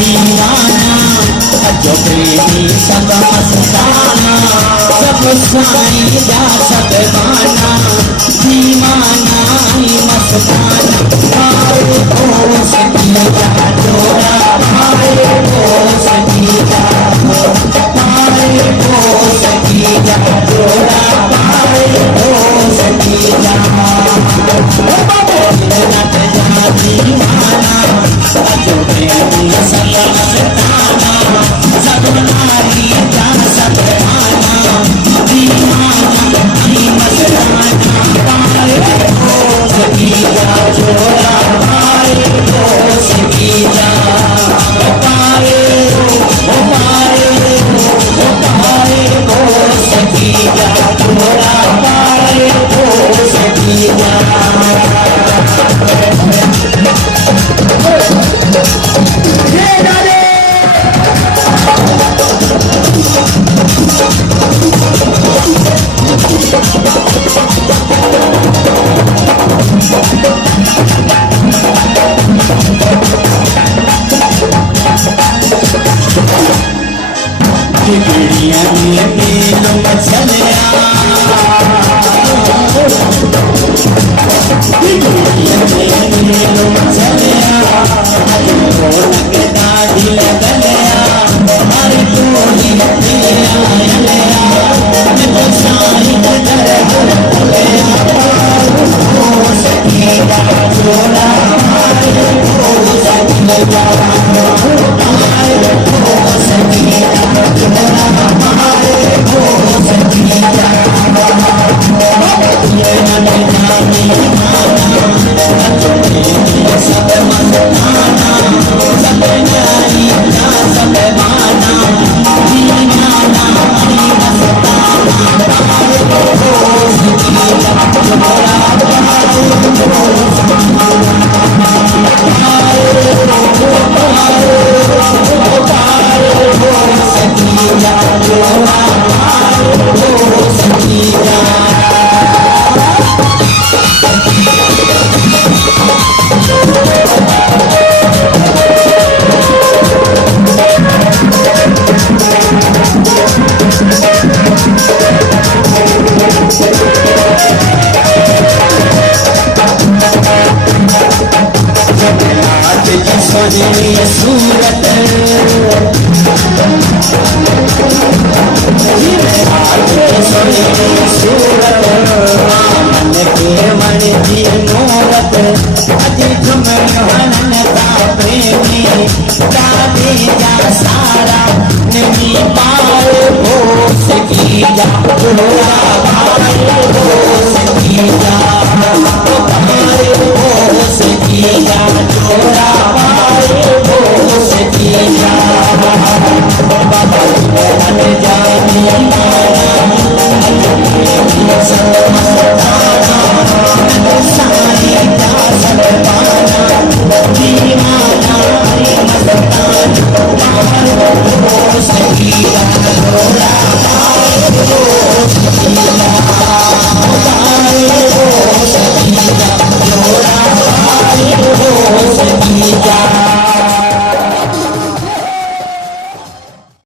दीवाना जो प्रेमी सब मस्ताना सब साई जा सब बाना दीवाना मस्ताना आए ओ सकीजा जोड़ा आए ओ सकीजा आए ओ सकीजा जोड़ा आए ओ सकीजा नट जा दीवाना जो प्रेमी सब मस्ताना सब नारी जा सब बाना दीवाना मस्ताना आए ओ सकीजा जोड़ा आए ओ सकीजा पाए ओ पाए ओ पाए ओ सकीजा जोड़ा पाए ओ सकीजा बिगड़िया में मेलो मचलिया बिगड़िया में मेलो मचलिया रौनक दाढ़ी लगलिया हमारी टोली पिया तो साई कर ओ सकीजा जोड़ा आए ओ सकीजा आए ओ सकीजा जोड़ा आए ओ सकीजा ये नट जानी माना सब मस्ताना सब नारी जा सब बाना दीवाना मस्ताना ओ सकीजा जोड़ा सूरत सूरत मन के मन की मूरत अधिकम हनन का प्रेमी दादे जा सारा नहीं पाए हो सकीजा जोड़ा पाए हो सकीजा